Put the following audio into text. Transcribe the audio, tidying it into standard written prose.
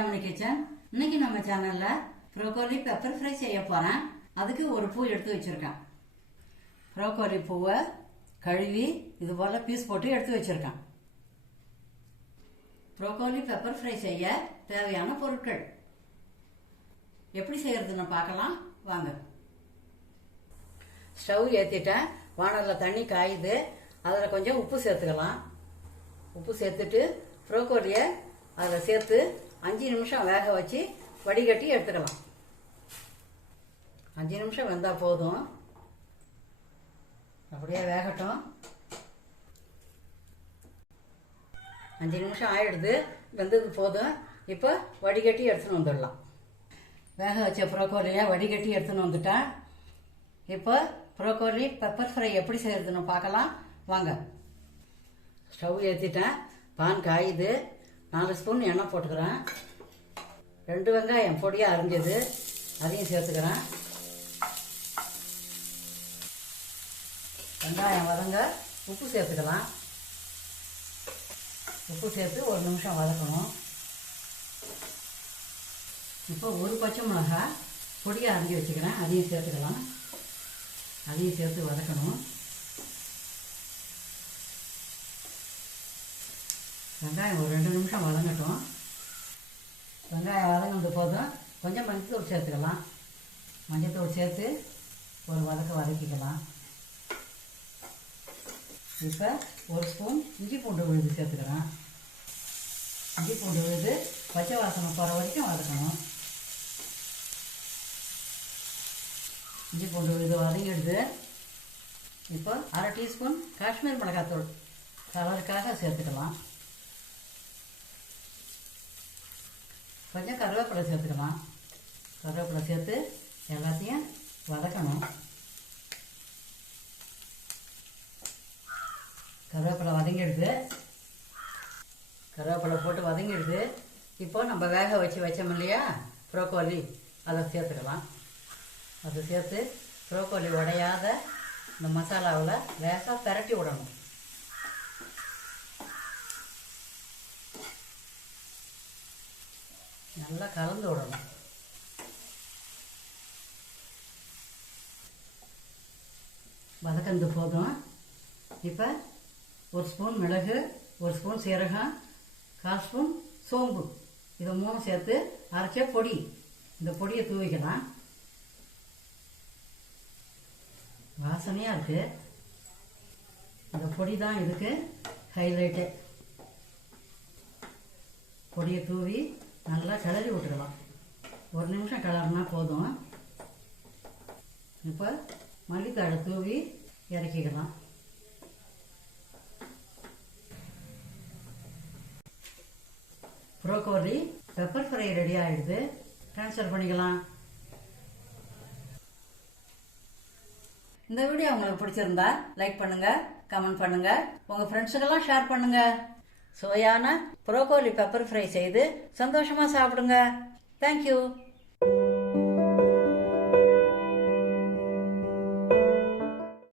Rajamani kitchen. இன்னைக்கு நம்ம சேனல்ல ப்ரோக்கோலி பெப்பர் ஃப்ரை செய்ய போறேன். அதுக்கு ஒரு பூ எடுத்து வச்சிருக்கேன். ப்ரோக்கோலி பூவை கழுவி இது போல பீஸ் போட்டு எடுத்து வச்சிருக்கேன். ப்ரோக்கோலி பெப்பர் ஃப்ரை செய்ய தேவையான பொருட்கள் எப்படி செய்யறதுன்னு பார்க்கலாம் வாங்க. ஸ்டவ் ஏற்றிட்டேன். வானலில் தண்ணி காயுது. அதில் கொஞ்சம் உப்பு சேர்த்துக்கலாம். உப்பு சேர்த்துட்டு ப்ரோக்கோலியை அதில் சேர்த்து 5 நிமிஷம் வேக வச்சு வடிகட்டி எடுத்துக்கலாம். 5 நிமிஷம் வெந்தால் போதும். அப்படியே வேகட்டும். 5 நிமிஷம் ஆயிடுது. வெந்தது போதும். இப்போ வடிகட்டி எடுத்துன்னு வந்துடலாம். வேக வச்ச ப்ரோக்கோலியை வடிகட்டி எடுத்துன்னு வந்துட்டேன். இப்போ ப்ரோக்கோலி பெப்பர் ஃப்ரை எப்படி செய்யறதுன்னு பார்க்கலாம் வாங்க. ஸ்டவ் ஏற்றிட்டேன். பான் காயுது. 4 ஸ்பூன் எண்ணெய் போட்டுக்கிறேன். 2 வெங்காயம் பொடியாக அரிஞ்சது அதையும் சேர்த்துக்கிறேன். வெங்காயம் வதங்க உப்பு சேர்த்துக்கலாம். உப்பு சேர்த்து 1 நிமிஷம் வதக்கணும். இப்போ ஒரு பச்சை மிளகாய் பொடியாக அரிஞ்சு வச்சுக்கிறேன். அதையும் சேர்த்துக்கலாம். அதையும் சேர்த்து வதக்கணும். வெங்காயம் ஒரு 2 நிமிஷம் வதங்கட்டும். வெங்காயம் வதங்கினது போதும். கொஞ்சம் மஞ்சத்தூள் சேர்த்துக்கலாம். மஞ்சத்தூள் சேர்த்து ஒரு வதக்கிக்கலாம். இப்போ 1 ஸ்பூன் இஞ்சி பூண்டு விழுது சேர்த்துக்கிறேன். இஞ்சி பூண்டு விழுது பச்சை வாசனை போகிற வரைக்கும் வதக்கணும். இஞ்சி பூண்டு விழுது வதங்கிடுது. இப்போ 1/2 டீஸ்பூன் காஷ்மீர் மிளகாத்தூள் கலருக்காக சேர்த்துக்கலாம். கொஞ்சம் கருவேப்பிலை சேர்த்துக்கலாம். கருவேப்பிலை சேர்த்து எல்லாத்தையும் வதக்கணும். கருவேப்பிலை வதங்கிடுது. கருவேப்பிலை போட்டு வதங்கிடுது. இப்போ நம்ம வேக வச்சோம் இல்லையா ப்ரோக்கோலி, அதை சேர்த்துக்கலாம். அதை சேர்த்து ப்ரோக்கோலி உடையாத இந்த மசாலாவில் லேசாக பிரட்டி விடணும். நல்லா கலந்து விடணும். வதக்கந்து போதும். இப்போ 1 ஸ்பூன் மிளகு, 1 ஸ்பூன் சீரகம், 1/4 ஸ்பூன் சோம்பு, இதை 3 சேர்த்து அரைச்ச பொடி. இந்த பொடியை தூவிக்கலாம். வாசனையாக இருக்கு. இந்த பொடி தான் இதுக்கு ஹைலைட்டு. பொடியை தூவி நல்லா கிளறி விட்டுக்கலாம். 1 நிமிஷம் கிளறினா போதும். இப்போ மல்லித்தழை தூவி இறக்கிக்கலாம். ப்ரோக்கோலி பெப்பர் ஃப்ரை ரெடி ஆகிடுது. ட்ரான்ஸ்ஃபர் பண்ணிக்கலாம். இந்த வீடியோ உங்களுக்கு பிடிச்சிருந்தா லைக் பண்ணுங்க, கமெண்ட் பண்ணுங்க, உங்க ஃப்ரெண்ட்ஸுக்கெல்லாம் ஷேர் பண்ணுங்க. சுவையான ப்ரோக்கோலி பெப்பர் ஃப்ரை செய்து சந்தோஷமா சாப்பிடுங்க. தேங்க்யூ.